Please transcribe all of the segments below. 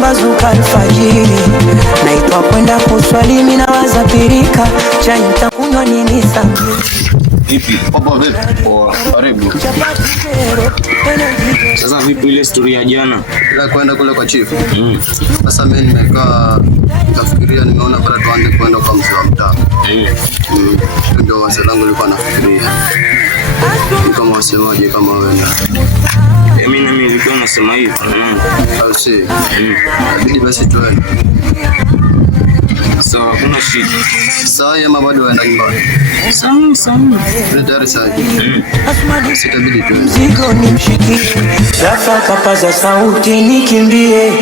pambazuka alfajiri, naitwa kwenda kuswali mimi na wazapirika, chai nitakunywa nini sasa? Vipi? Baba vipi? Poa. Karibu. Sasa vipi ile story ya jana? Ila kwenda kule kwa chief. Sasa mimi nimekaa nafikiria, nimeona bora tuanze kwenda kwa mzee wa mtaa. Ndio wazo langu lilikuwa nafikiria. Kama wasemaje kama wewe na mimi nilikuwa nasema hivi. Au si? Inabidi basi tuende. Sawa, kuna shida. Sawa, ama bado waenda nyumbani? Sawa. Ndio tayari sasa. Sitabidi tuende. Mzigo nimshikie. Rafa kapaza sauti nikimbie.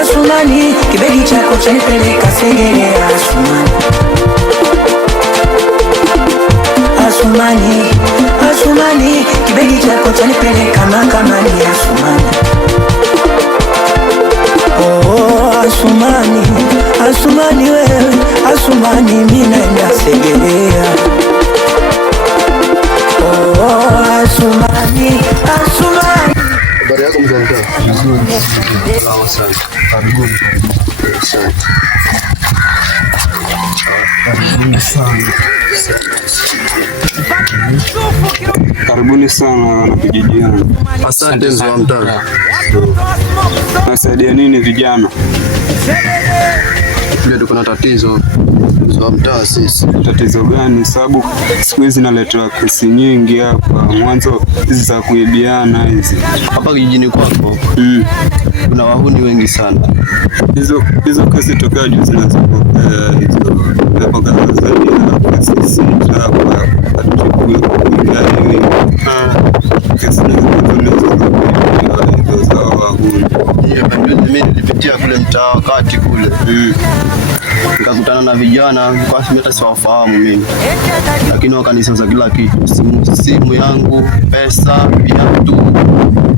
Asumani, kibegi chako chanipeleka Segerea. Asumani, kibegi chako chanipeleka mahakamani. Asumani wewe, Asumani mimi naenda Segerea. Asumani. Habari yako mzee mtaa? Sawa sana. Karibuni. Karibuni sana wanakijijini. Asante mzee wa mtaa. Nasaidia nini vijana? Ndio tuko na tatizo mzee wa mtaa sisi. Tatizo gani? Sababu siku hizi naletewa kesi nyingi hapa. Mwanzo hizi za kuibiana hizi. Hapa kijijini kwako kuna wahuni wengi sana. Hizo kesi tokea juzi zinazopokea hizo. Hapo kaza zaidi na kesi hapa atuchukue gani kesi hizo za wahuni. Mimi nilipitia kule mtaa wakati kule. Nikakutana na vijana kwa sababu hata siwafahamu mimi. Lakini wakanisauza kila kitu. Simu yangu, pesa, viatu,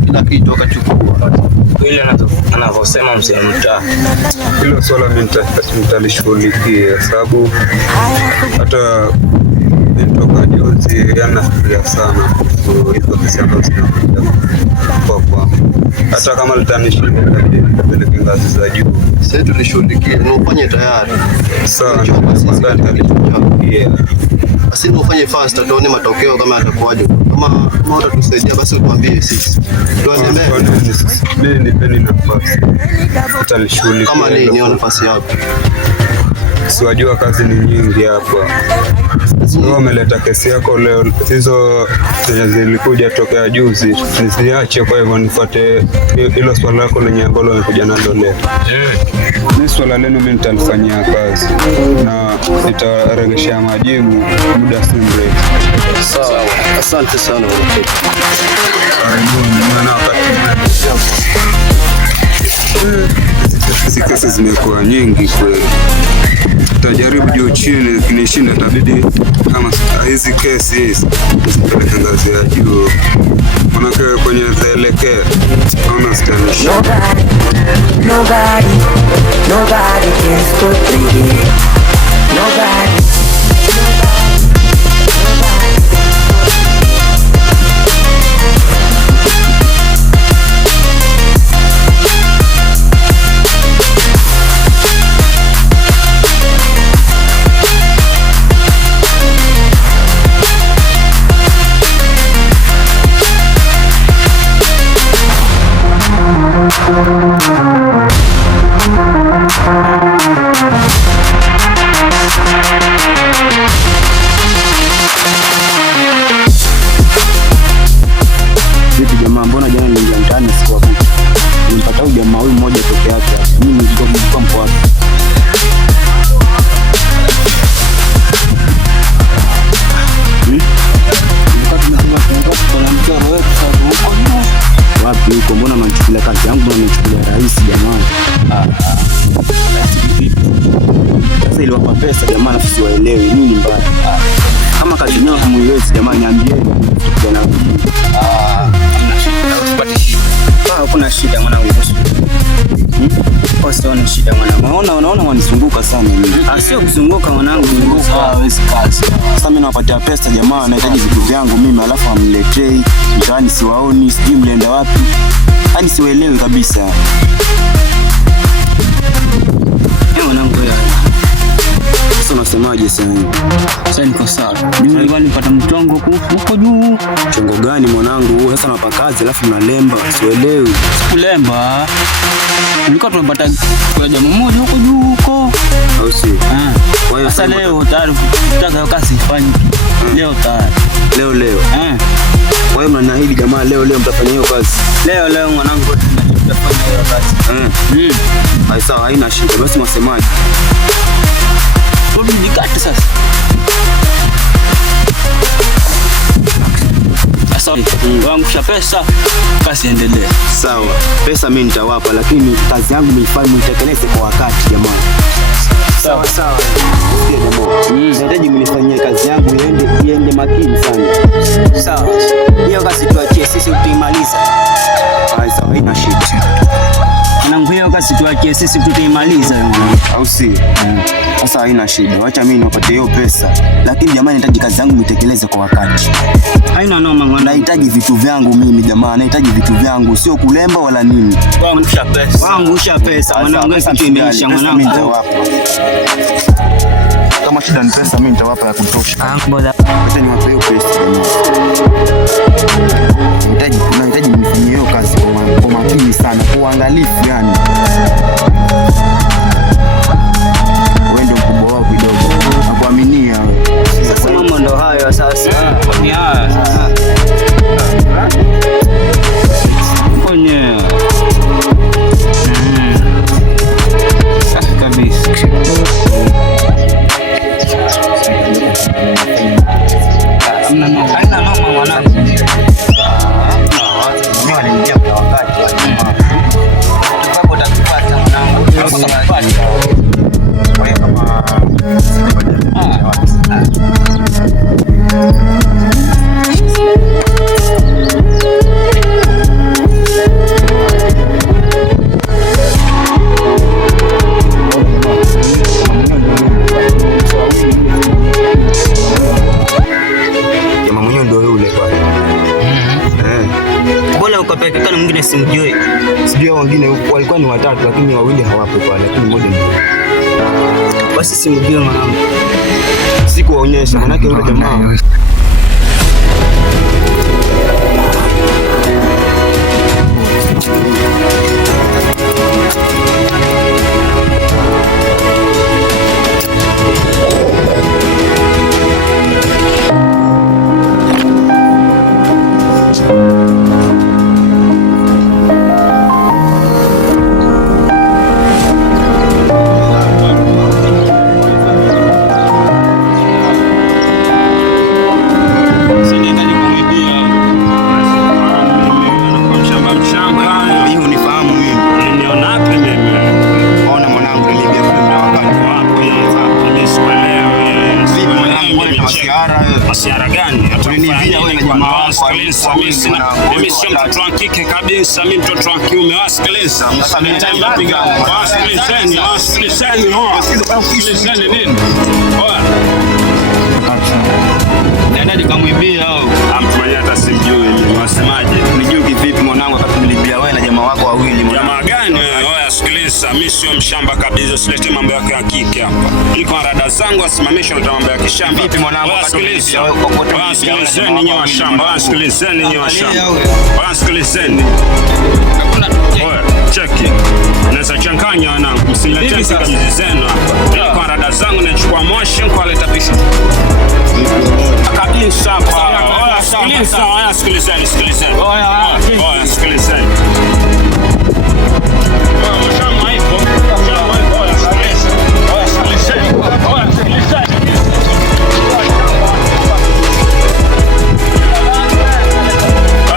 kila kitu wakachukua. Ile anavyosema mzee mtaa. Hilo swala mimi nitalishughulikia, sababu hata nitoka juzi yanafikiria sana hizo pesa ambazo zinakuja kwa hata kama litanishinda nitapeleka ngazi za juu. Sasa tulishughulikia, ufanye tayari. Sawa, nitalishughulikia. Basi ufanye fast, tuone matokeo kama yatakuwaje. Kama utatusaidia basi utuambie sisi. Tuanze mimi nipeni nafasi. Nitalishughulikia. Kama ni nafasi yako. Siwajua kazi ni nyingi hapa. Wewe umeleta kesi yako leo, hizo zilikuja tokea juzi, nisiache. Kwa hivyo nifuate hilo swala lako lenye ambalo umekuja nalo leo. Ni swala lenu mimi nitalifanyia kazi na nitaregesha majibu muda si mrefu. Sawa, asante sana. Karibuni mwana wakati. Hizi kesi zimekuwa nyingi kweli. Tajaribu juu chini, kinishinda tabidi kama hizi kesi hizi zipeleke ngazi ya juu. Manake kwenye zaelekea naona stanisha. Nobody can stop me. Nobody. Vipi jamaa, mbona jana niliingia mtaani sikuwa kuta. Nilipata huyu jamaa huyu mmoja peke yake. Mimi nilikuwa mpo wake. Wapi huko, mbona mnachukulia kazi yangu, mbona mnachukulia rahisi jamani? Sasa iliwapa pesa jamaa na sisi waelewi nini mbaya. Kama kazi yao hamuiwezi jamani, niambieni kijana wangu. Kuna shida mwanangu. Usione shida mwanangu. Naona wanizunguka sana mimi. Sio kuzunguka mwanangu, kuzunguka hawezi kazi. Sasa mimi nawapatia pesa jamaa, nahitaji vitu vyangu mimi, alafu amletei mtaani, siwaoni, sijui mlienda wapi. Hadi siwaelewi kabisa. Mwanangu wewe. Sasa unasemaje sasa hivi? Sasa niko sawa. Mimi nilikuwa nipata mtongo huko juu. Chongo gani mwanangu? Sasa napa kazi alafu nalemba, sielewi. Kulemba. Nilikuwa tunapata kwa jamaa mmoja huko juu huko. Au si? Kwa hiyo sasa leo tayari tutaka kazi ifanye. Leo tayari. Leo. Kwa hiyo mnaniahidi jamaa leo mtafanya hiyo kazi. Leo mwanangu tutafanya hiyo kazi. Hai sawa, haina shida. Basi mwasemaje? Rudi nikate sasa. Sorry. Wangu kisha pesa, kazi endelee. Sawa. Pesa mimi nitawapa, lakini kazi yangu mlifanye mtekeleze kwa wakati jamani. Sawa. Nahitaji mnifanyie kazi yangu iende makini sana. Sawa. Hiyo kazi tuachie sisi tutaimaliza. Hai sawa, haina shida. Mwanangu hiyo kazi tuachie sisi tutaimaliza. Au si? Sasa haina shida. Wacha mimi niwapatie hiyo pesa. Lakini jamani nahitaji kazi yangu mtekeleze kwa wakati. Haina noma mwanangu. Nahitaji vitu vyangu mimi jamani, nahitaji vitu vyangu, sio kulemba wala nini. Wangu usha pesa. Mwanangu kitu imeisha mwanangu. Kama shida ni pesa mimi nitawapa ya kutosha. Acha niwape hiyo pesa. Nahitaji mnifanyie hiyo kazi kwa makini sana, kwa uangalifu yani. Wewe ndio mkubwa wao kidogo. Nakuaminia wewe. Sasa mambo ndo hayo sasa. Ni haya sasa. Kwenye. Kabisa. Haina noma mwanangu. Mimi walinijia kwa wakati. Hapo utakupata mwanangu. Utakupata. Kwa hiyo kama jamaa mwenyewe ndio yule bwana. Mbona ukapelekana mwingine simjui? Sijui wengine walikuwa ni watatu lakini wawili hawapo pale, lakini mmoja ni basi simjui mwanangu. sikuwaonyesha manake yule jamaa Masiara gani? Mimi sio mtoto wa kike kabisa, mimi mtoto wa kiume. Wasikiliza. Wasikilizeni nini? Nenda nikamwibia hao. Mtu mwenyewe hata sijui wasemaje. unijui kivipi mwanangu wakati nilibia wewe na jamaa wako wawili mwanangu? Jamaa gani wewe? Sikiliza, mimi sio mshamba kabisa, usilete mambo yako ya kike hapa. Niko na rada zangu, asimamisha na mambo ya kishamba. Vipi mwanangu? Sikiliza. Sikilizeni nyinyi wa shamba, sikilizeni nyinyi wa shamba. Sikilizeni. Oya, cheki. Naweza changanya wanangu, msiletee kazi zenu hapa. Niko na rada zangu, nachukua moshi kwa leta pisha. Kabisa hapa. Oya, sikiliza, oya, sikilizeni. Oya, sikilizeni.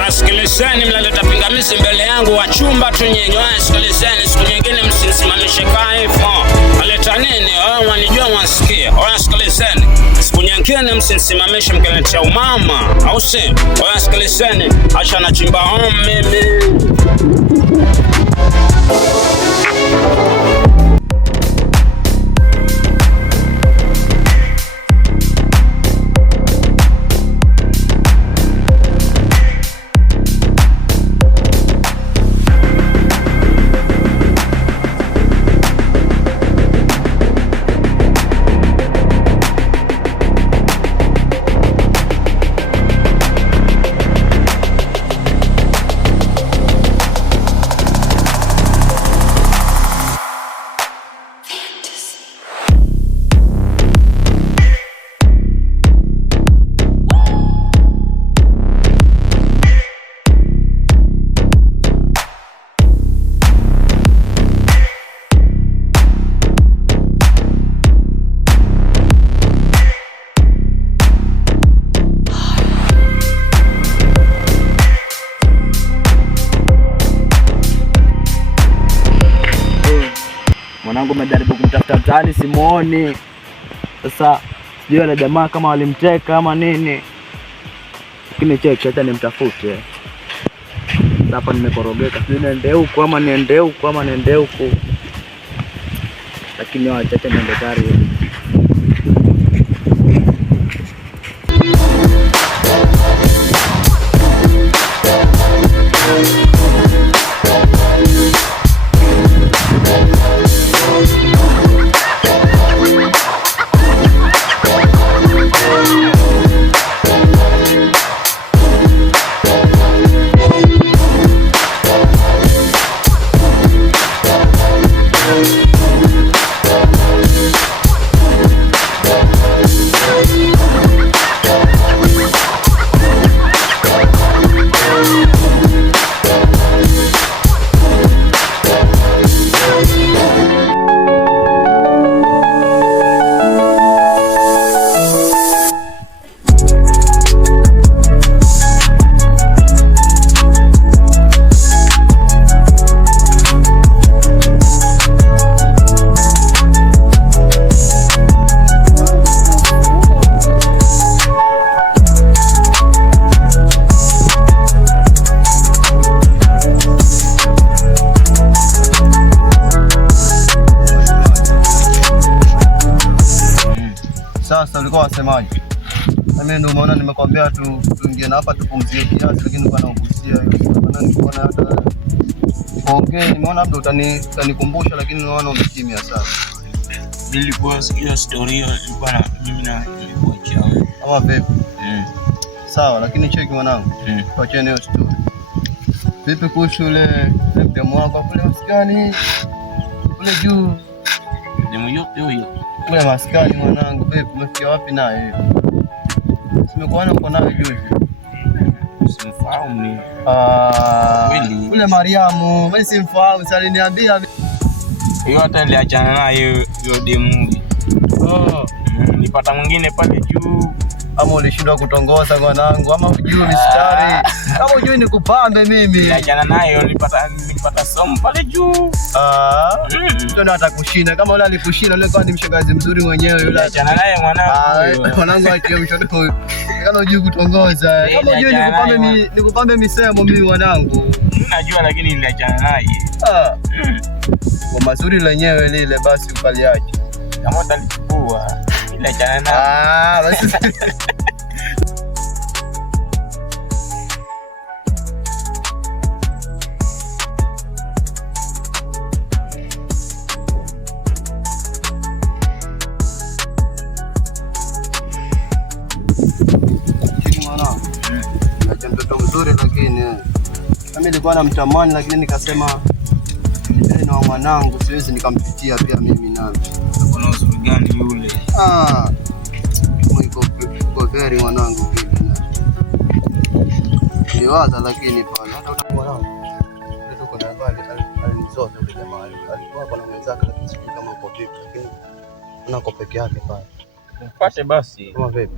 Sikilizeni, mnaleta pingamizi mbele yangu, wachumba tu nyinyi. Sikilizeni, siku nyingine msisimamishe kaa hivyo. Naleta nini? Wanijua, wansikia. Sikilizeni, siku nyingine msisimamishe mkaletea umama, au si? Sikilizeni, acha nachimba home mimi. Mwanangu amejaribu kumtafuta mtaani simuoni. Sasa sijui wale jamaa kama walimteka ama nini. Lakini cheki acha nimtafute. Hapa nimekorogeka. Sijui niende huko ama niende huko ama niende huko. Lakini wacha niende gari. Sasa ulikuwa wasemaje? Mimi ndio maana nimekwambia tuingie na hapa tupumzie kiasi, lakini uko naugusia hiyo. Maana nilikuwa hata ongea, nimeona labda utanikumbusha, lakini naona umekimya sana. Nilikuwa sikia story hiyo, nilikuwa na mimi na nilikuwa chao. Ama vipi? Sawa, lakini cheki mwanangu. Tuachane hiyo story. Vipi kuhusu ile demo wako kule maskani? Kule juu. Demo hiyo. Kule maskani mwanangu, vipi umefikia wapi naye? Simekuona uko naye juzi. Simfahamu ni. Kule Mariamu, mimi simfahamu, sasa aliniambia hiyo hata niliachana nayo hiyo demo. Nilipata mwingine pale juu. Ama ulishindwa kutongoza mwanangu, ama hujui mistari. Kama hujui nikupambe mimi. Niliachana nayo, nilipata somo pale juu. Ndio atakushinda. Kama yule alikushinda yule kwa ni mshangazi mzuri mwenyewe yule. Niliachana naye mwanangu. Mwanangu akiwa mshoto huyo. Kama hujui kutongoza. Kama hujui nikupambe misemo mimi mwanangu. Najua lakini niliachana naye. Kwa mazuri lenyewe lile basi ukaliache. Kama utalichukua niliachana naye. Basi mtoto mzuri, lakini mimi nilikuwa namtamani, lakini nikasema ni wa mwanangu, siwezi nikampitia pia mimi nami. Kuna uzuri gani yule? Mwiko very mwanangu vile niwaza, lakini pale hata mwanangu ndio kuna habari alinizote yule jamaa alikuwa kwa mwenzake, lakini sijui kama uko vipi, lakini unako peke yake pale. Mpate basi. Kama vipi?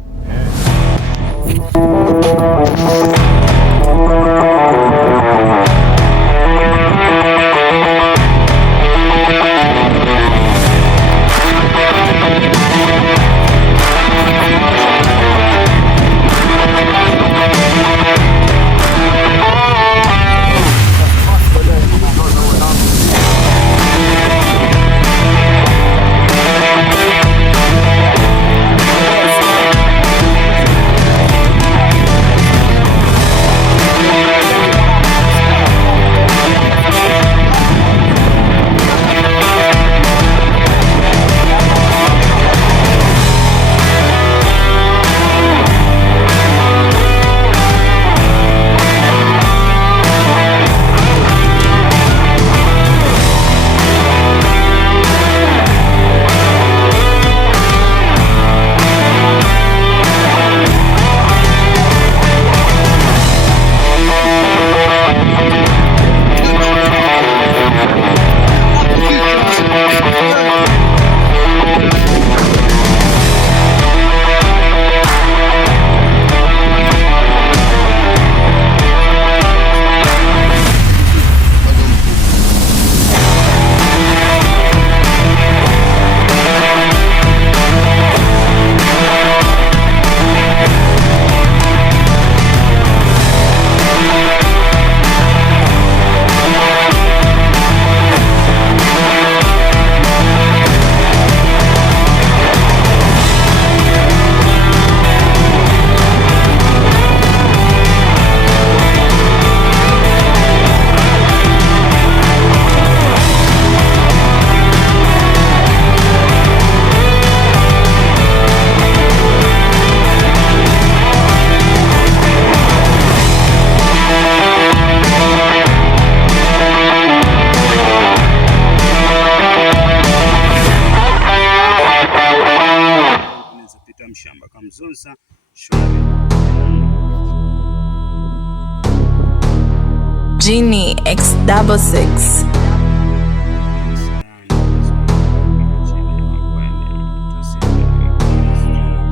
Genie X66.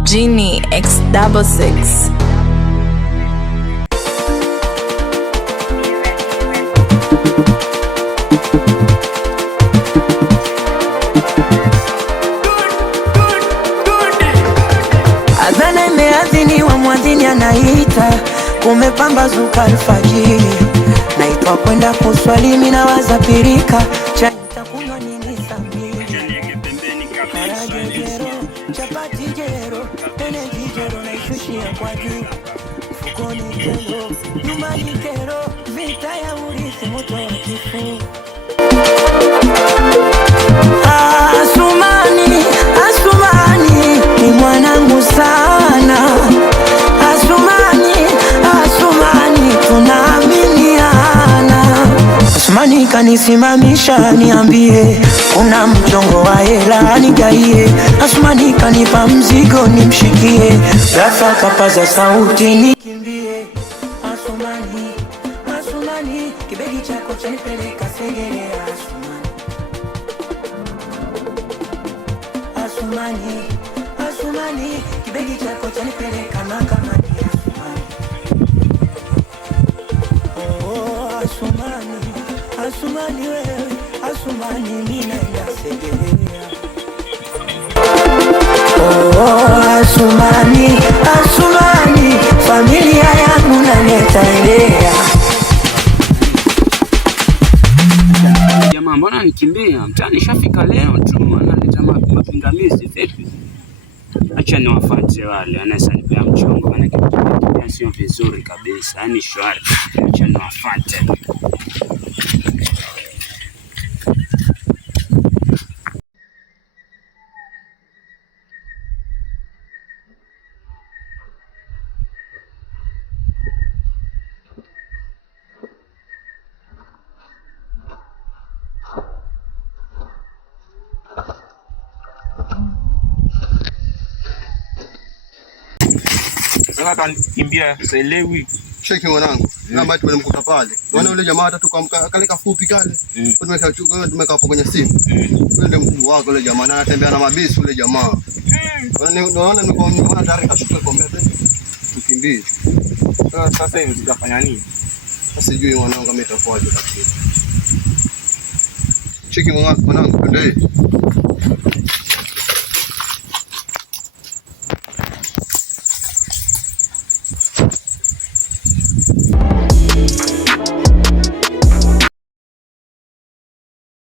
Genie X66. Adhana imeadhiniwa, mwadhini anaita, kumepambazuka alfajiri, naitwa kwenda kuswali, mimi nawaza pirika, chai nitakunywa nini saa mbili, chapati jero, energy jero, naishushia kwa juu, mfukoni kero, nyumbani kero, vita ya urithi moto wa kifuu. Asumani, Asumani ni mwanangu sana. Asumani, Asumani tunaaminiana. Asumani kanisimamisha niambie, kuna mchongo wa hela nigaie. Asumani kanipa mzigo nimshikie, ghafla kapaza sauti nikimbie. Asumani, Asumani kibegi chako chanipeleka Segerea. Asumani, Asumani kibegi chako chanipeleka mahakamani. Oh, Asumani, Asumani wewe, Asumani mimi naenda Segerea. Oh, Asumani, Asumani familia yangu naletaelea. Jamaa mbona nikimbia? Mtani shafika leo tu analeta mapingamizi vipi? Acha niwafuate wale wanasanipea mchongo, maana kitu sio vizuri kabisa. Yaani shwari. Acha niwafuate. Sasa kanikimbia sielewi. Cheki mwanangu. Namba tumemkuta pale. Unaona yule jamaa hata kale kafupi kale. Tumeka hapo kwenye simu. Yule ndio mkubwa wako yule jamaa, anatembea na mabisi yule jamaa. Unaona niko tayari kashuka kwa mbele. Tukimbie. Sasa hivi tutafanya nini? Sasa sijui mwanangu kama itakuwaje lakini. Cheki mwanangu, ndio.